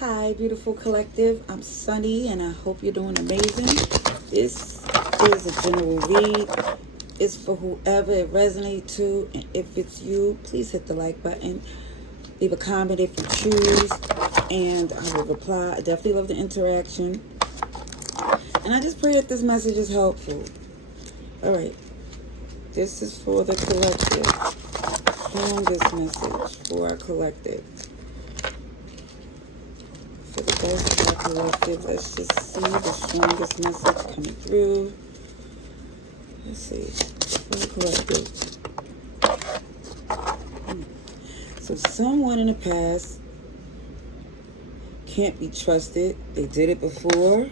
Hi, beautiful collective. I'm Sunny, and I hope you're doing amazing. This is a general read. It's for whoever it resonates to, and if it's you, please hit the like button. Leave a comment if you choose, and I will reply. I definitely love the interaction, and I just pray that this message is helpful. All right, this is for the collective. Strongest message for our collective. For the best of our collective, let's just see the strongest message coming through. Let's see. For the collective. So someone in the past can't be trusted. They did it before.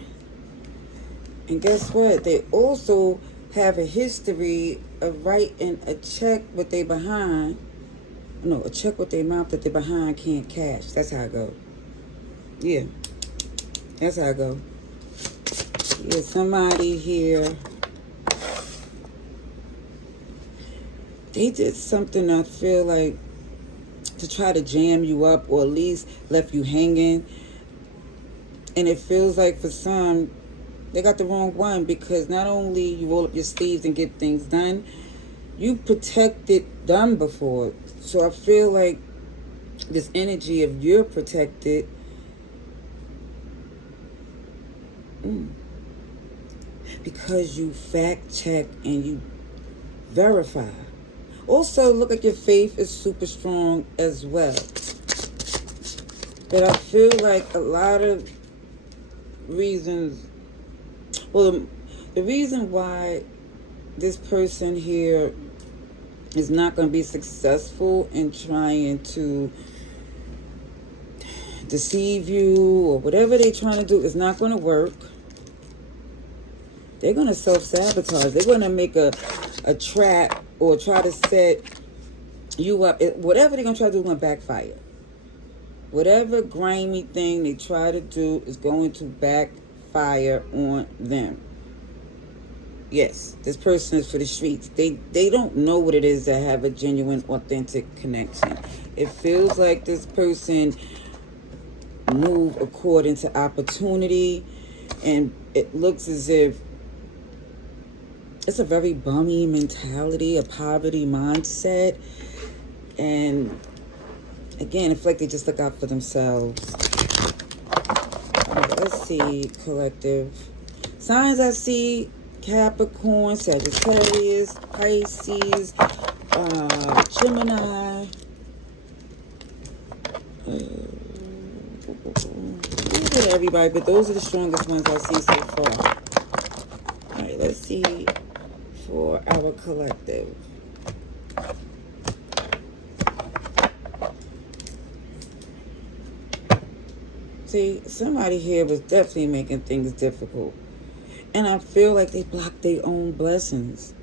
And guess what? They also have a history of writing a check with their behind. No, a check with their mouth that their behind can't cash. That's how it go. Yeah. That's how it go. Yeah, somebody here, they did something I feel like to try to jam you up, or at least left you hanging. And it feels like for some, they got the wrong one, because not only you roll up your sleeves and get things done, you protected them before. So I feel like this energy of you're protected, because you fact check and you verify. Also, look like your faith is super strong as well. But I feel like a lot of reasons, well, the reason why this person here is not going to be successful in trying to deceive you, or whatever they're trying to do is not going to work. They're going to self-sabotage. They're going to make a trap or try to set you up. Whatever they're going to try to do is going to backfire. Whatever grimy thing they try to do is going to backfire on them. Yes, this person is for the streets. They don't know what it is to have a genuine, authentic connection. It feels like this person move according to opportunity, and it looks as if it's a very bummy mentality, a poverty mindset. And again, it's like they just look out for themselves. Right, let's see, collective. Signs I see: Capricorn, Sagittarius, Pisces, Gemini. Not everybody, but those are the strongest ones I see so far. All right, let's see for our collective. See, somebody here was definitely making things difficult. And I feel like they blocked their own blessings.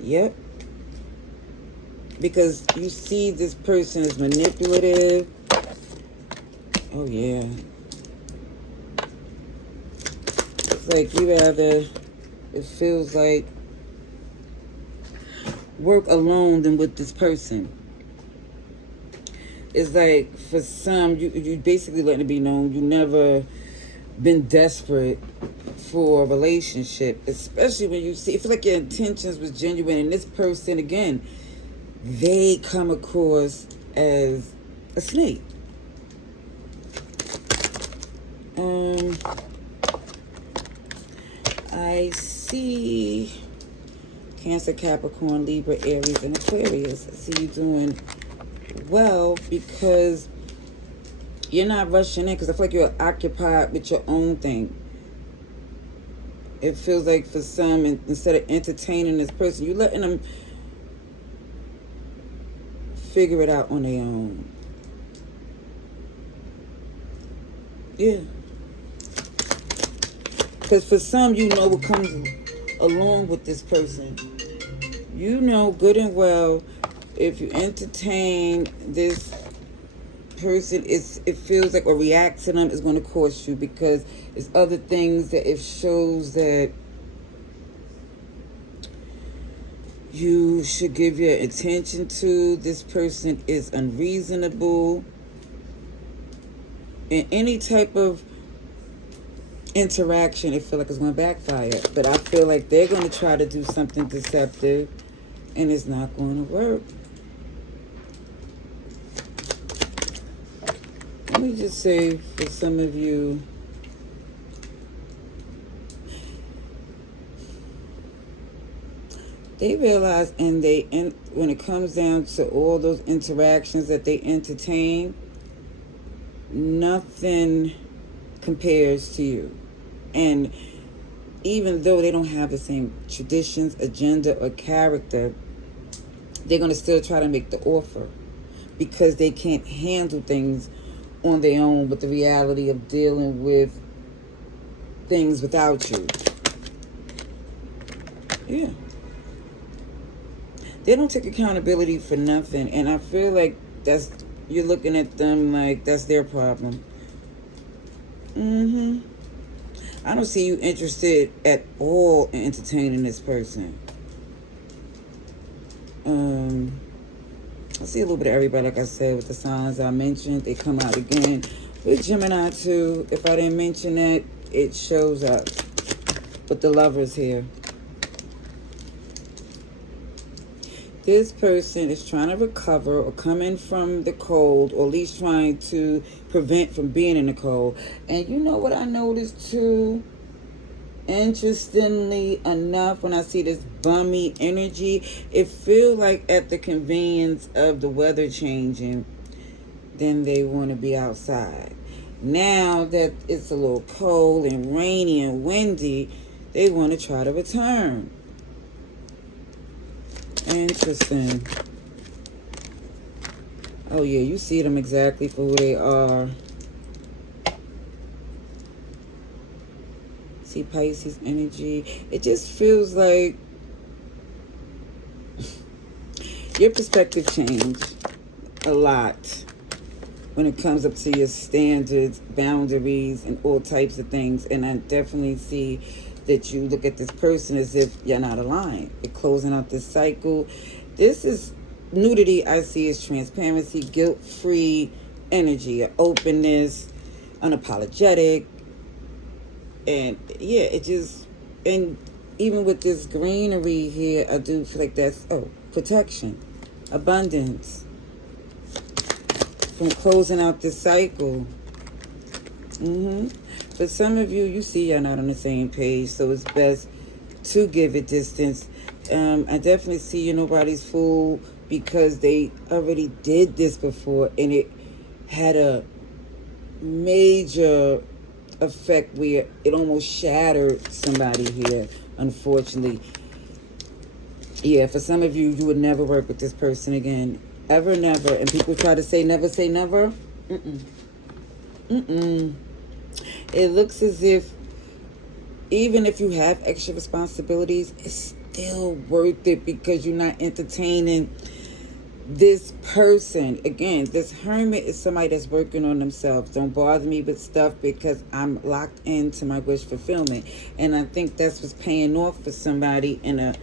Yep. Because you see this person is manipulative. Oh, yeah. It's like you rather, it feels like, work alone than with this person. It's like, for some, you basically letting it be known you never been desperate for a relationship, especially when you see, it feels like your intentions was genuine, and this person, again, they come across as a snake. I see Cancer, Capricorn, Libra, Aries, and Aquarius. I see you doing well because you're not rushing in, because I feel like you're occupied with your own thing. It feels like for some, instead of entertaining this person, you're letting them figure it out on their own. Yeah. Because for some, you know what comes along with this person. You know good and well, if you entertain this person, it feels like, or react to them, is going to cost you, because it's other things that it shows that you should give your attention to. This person is unreasonable. In any type of interaction, I feel like it's going to backfire. But I feel like they're going to try to do something deceptive, and it's not going to work. Let me just say, for some of you, they realize, and when it comes down to all those interactions that they entertain, nothing compares to you. And even though they don't have the same traditions, agenda, or character, they're going to still try to make the offer because they can't handle things on their own with the reality of dealing with things without you. Yeah. They don't take accountability for nothing, and I feel like you're looking at them like that's their problem. I don't see you interested at all in entertaining this person. I see a little bit of everybody, like I said, with the signs I mentioned. They come out again. With Gemini too, if I didn't mention that, it shows up. With the Lovers here. This person is trying to recover or come in from the cold, or at least trying to prevent from being in the cold. And you know what I noticed too? Interestingly enough, when I see this bummy energy, it feels like at the convenience of the weather changing, then they want to be outside. Now that it's a little cold and rainy and windy, they want to try to return. Interesting. Oh yeah, you see them exactly for who they are. See Pisces energy. It just feels like your perspective changed a lot when it comes up to your standards, boundaries, and all types of things. And I definitely see that you look at this person as if you're not aligned. You're closing out this cycle. This is nudity. I see as transparency, guilt-free energy, openness, unapologetic. And yeah, it just, and even with this greenery here, I do feel like that's, protection, abundance, from closing out this cycle. For some of you, you see you're not on the same page, so it's best to give it distance. I definitely see you're nobody's fool because they already did this before, and it had a major effect where it almost shattered somebody here, unfortunately. Yeah, for some of you, you would never work with this person again. Ever, never. And people try to say never. It looks as if even if you have extra responsibilities, it's still worth it because you're not entertaining this person. Again, this Hermit is somebody that's working on themselves. Don't bother me with stuff because I'm locked into my wish fulfillment. And I think that's what's paying off for somebody in a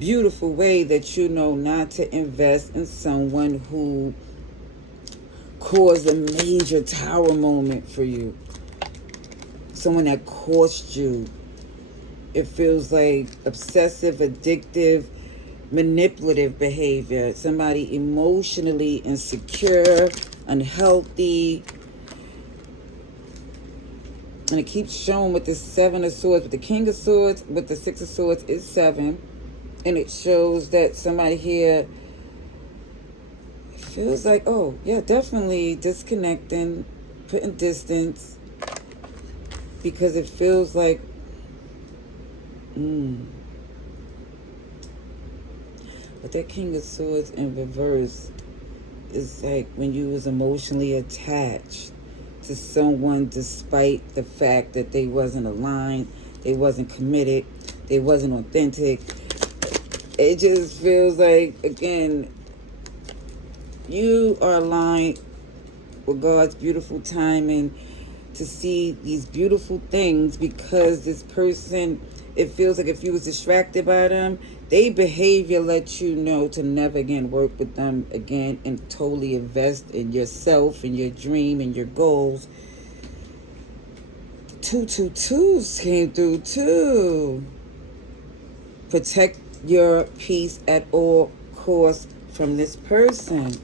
beautiful way, that you know not to invest in someone who caused a major tower moment for you. Someone that cost you. It feels like obsessive, addictive, manipulative behavior. Somebody emotionally insecure, unhealthy. And it keeps showing with the Seven of Swords, with the King of Swords, with the Six of Swords is 7. And it shows that somebody here feels like, oh, yeah, definitely disconnecting, putting distance. Because it feels like, but that King of Swords in reverse is like when you was emotionally attached to someone despite the fact that they wasn't aligned, they wasn't committed, they wasn't authentic. It just feels like, again, you are aligned with God's beautiful timing to see these beautiful things because this person it feels like if you was distracted by them, they behavior lets you know to never again work with them again and totally invest in yourself and your dream and your goals. 222s came through too. Protect your peace at all costs from this person.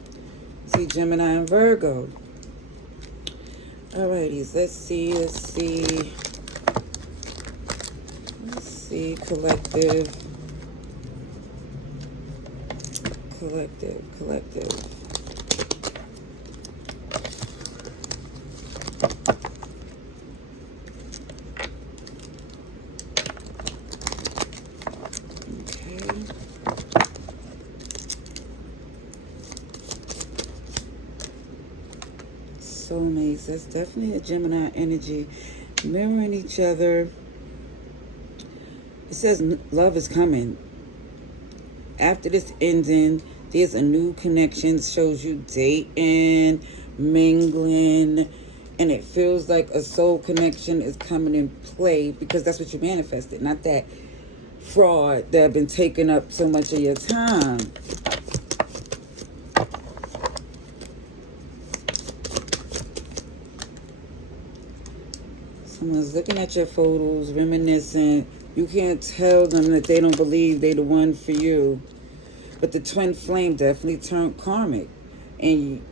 See, Gemini and Virgo. Alrighties, let's see. Collective. Soulmates, that's definitely a Gemini energy, mirroring each other. It says love is coming. After this ending, there's a new connection. It shows you dating, mingling, and it feels like a soul connection is coming in play because that's what you manifested, not that fraud that have been taking up so much of your time. Someone's looking at your photos, reminiscing. You can't tell them that they don't believe they the one for you. But the twin flame definitely turned karmic. And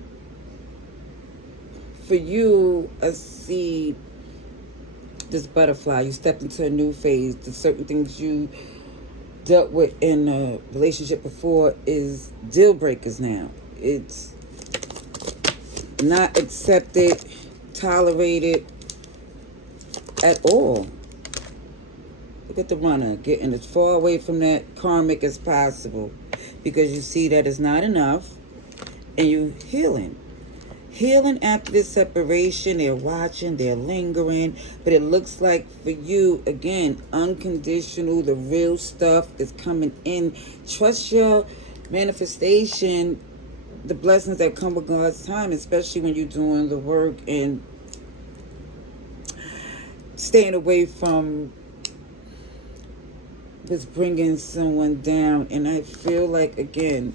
for you, I see this butterfly. You stepped into a new phase. The certain things you dealt with in a relationship before is deal breakers now. It's not accepted, tolerated at all. Look at the runner, getting as far away from that karmic as possible because you see that it's not enough and you healing after this separation. They're watching, they're lingering, but it looks like for you, again, unconditional, the real stuff is coming in. Trust your manifestation, the blessings that come with God's time, especially when you're doing the work and staying away from what's bringing someone down. And I feel like, again,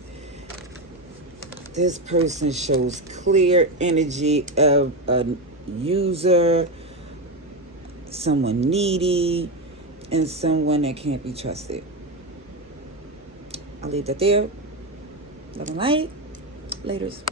this person shows clear energy of a user, someone needy, and someone that can't be trusted. I'll leave that there. Love and light. Laters.